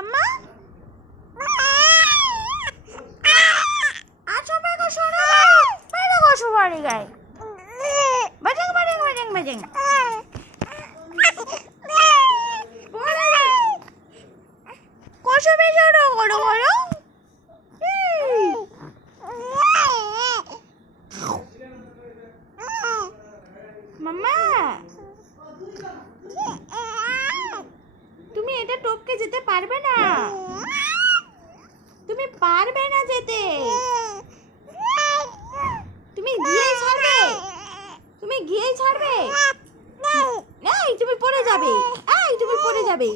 মাম্মা আচ্ছা বেগো শোনো বেগো বসো বাড়ি গায় বাজেং বাজেং বাজেং বাজেং কষো বেজো করো করো মাম্মা তুমি এটা টপকে যেতে পারবে না, তুমি পারবে না যেতে, তুমি গিয়েই ছাড়বে, তুমি গিয়েই ছাড়বে, এই তুমি পড়ে যাবে, এই তুমি পড়ে যাবে।